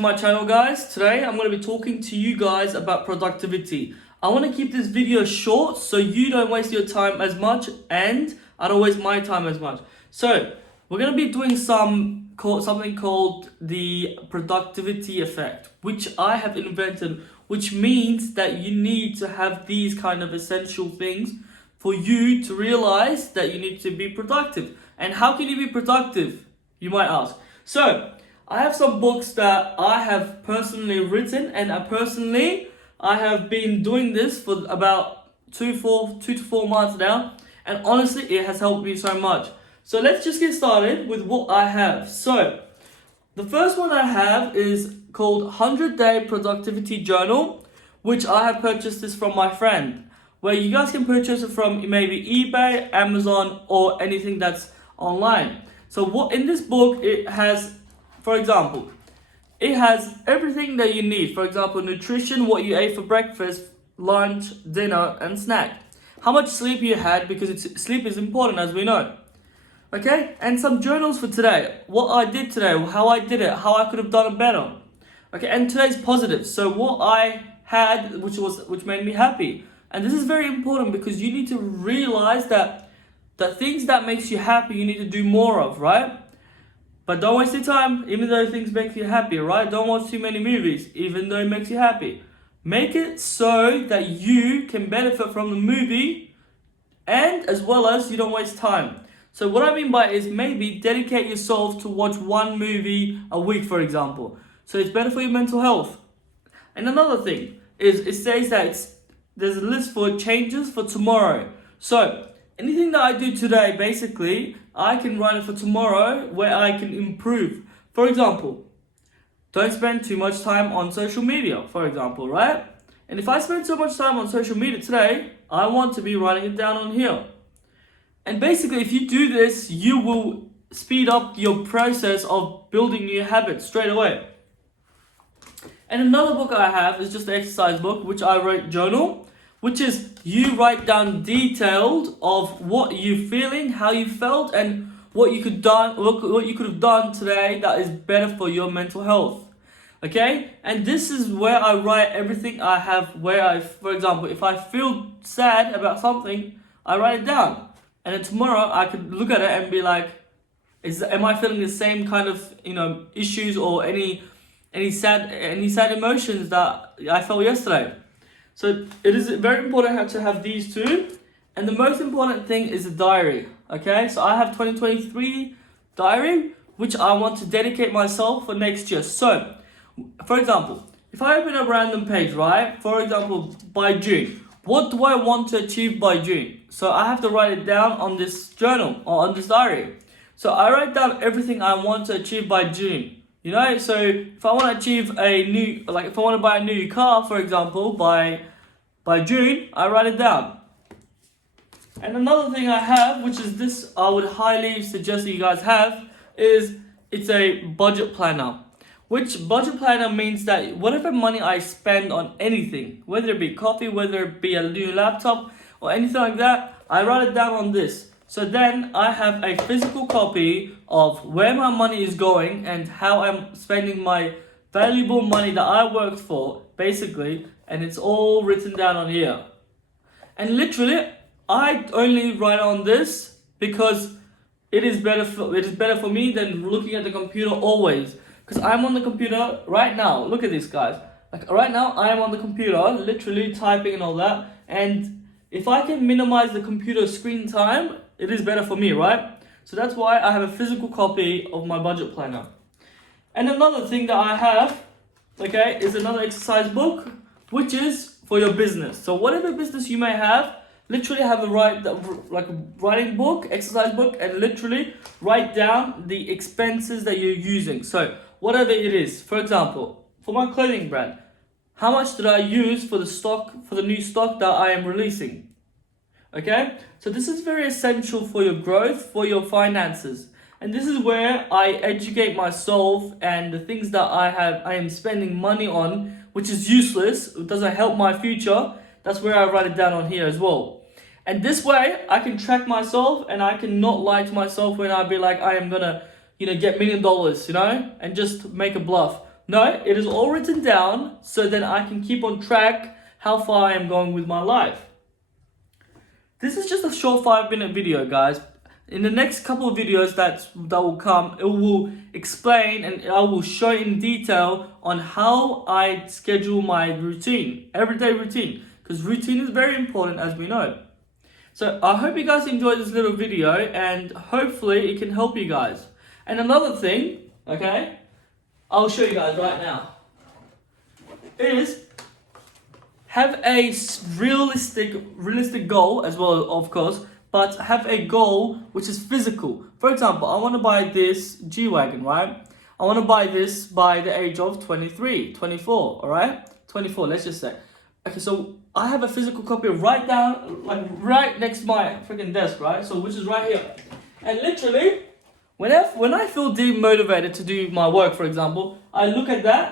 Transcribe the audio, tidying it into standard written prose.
My channel, guys. Today I'm going to be talking to you guys about productivity. I want to keep this video short so you don't waste your time as much and I don't waste my time as much. So we're going to be doing something called the productivity effect, which I have invented, which means that you need to have these kind of essential things for you to realize that you need to be productive. And how can you be productive, you might ask? So I have some books that I have personally written, and I have been doing this for about 2 to 4 months now, and honestly it has helped me so much. So let's just get started with what I have. So the first one I have is called 100-Day Productivity Journal, which I have purchased this from my friend, where you guys can purchase it from maybe eBay, Amazon, or anything that's online. So what in this book it has, for example, it has everything that you need. For example, nutrition, what you ate for breakfast, lunch, dinner, and snack. How much sleep you had, because sleep is important, as we know. Okay, and some journals for today. What I did today, how I did it, how I could have done it better. Okay, and today's positive. So what I had, which made me happy. And this is very important because you need to realize that the things that makes you happy, you need to do more of, right? But don't waste your time, even though things make you happy, right? Don't watch too many movies, even though it makes you happy. Make it so that you can benefit from the movie and as well as you don't waste time. So what I mean by is maybe dedicate yourself to watch one movie a week, for example. So it's better for your mental health. And another thing is it says that there's a list for changes for tomorrow. So anything that I do today, basically, I can write it for tomorrow where I can improve. For example, don't spend too much time on social media, for example, right? And if I spend so much time on social media today, I want to be writing it down on here. And basically, if you do this, you will speed up your process of building new habits straight away. And another book I have is just the exercise book, which I wrote journal, which is you write down detailed of what you're feeling, how you felt, and what you could have done today that is better for your mental health. Okay? And this is where I write everything I have, for example, if I feel sad about something, I write it down. And then tomorrow I could look at it and be like, am I feeling the same kind of, issues or any sad emotions that I felt yesterday? So it is very important to have these two. And the most important thing is a diary. Okay, so I have 2023 diary, which I want to dedicate myself for next year. So, for example, if I open a random page, right? For example, by June, what do I want to achieve by June? So I have to write it down on this journal or on this diary. So I write down everything I want to achieve by June. So if I want to achieve if I want to buy a new car, for example, by June, I write it down. And another thing I have, which is this, I would highly suggest that you guys have, is it's a budget planner. Which budget planner means that whatever money I spend on anything, whether it be coffee, whether it be a new laptop, or anything like that, I write it down on this. So then I have a physical copy of where my money is going and how I'm spending my valuable money that I worked for, basically, and it's all written down on here. And literally, I only write on this because it is better for me than looking at the computer always. Because I'm on the computer right now. Look at this, guys. Like right now, I am on the computer, literally typing and all that. And if I can minimize the computer screen time, it is better for me, right? So that's why I have a physical copy of my budget planner. And another thing that I have, okay, is another exercise book, which is for your business. So whatever business you may have, literally have a writing book, exercise book, and literally write down the expenses that you're using. So whatever it is, for example, for my clothing brand, how much did I use for the new stock that I am releasing? Okay, so this is very essential for your growth, for your finances. And this is where I educate myself and the things that I am spending money on, which is useless, it doesn't help my future. That's where I write it down on here as well. And this way I can track myself and I can not lie to myself when I be like, I am gonna, get $1 million, and just make a bluff. No, it is all written down so then I can keep on track how far I am going with my life. This is just a short 5-minute video, guys. In the next couple of videos that will come, it will explain and I will show in detail on how I schedule my routine, everyday routine, because routine is very important, as we know. So I hope you guys enjoyed this little video and hopefully it can help you guys. And another thing, okay, I'll show you guys right now, is have a realistic goal as well, of course, but have a goal which is physical. For example, I want to buy this G-Wagon, right? I want to buy this by the age of 23, 24, all right? 24, let's just say. Okay, so I have a physical copy right down, like right next to my freaking desk, right? So which is right here. And literally, when I feel demotivated to do my work, for example, I look at that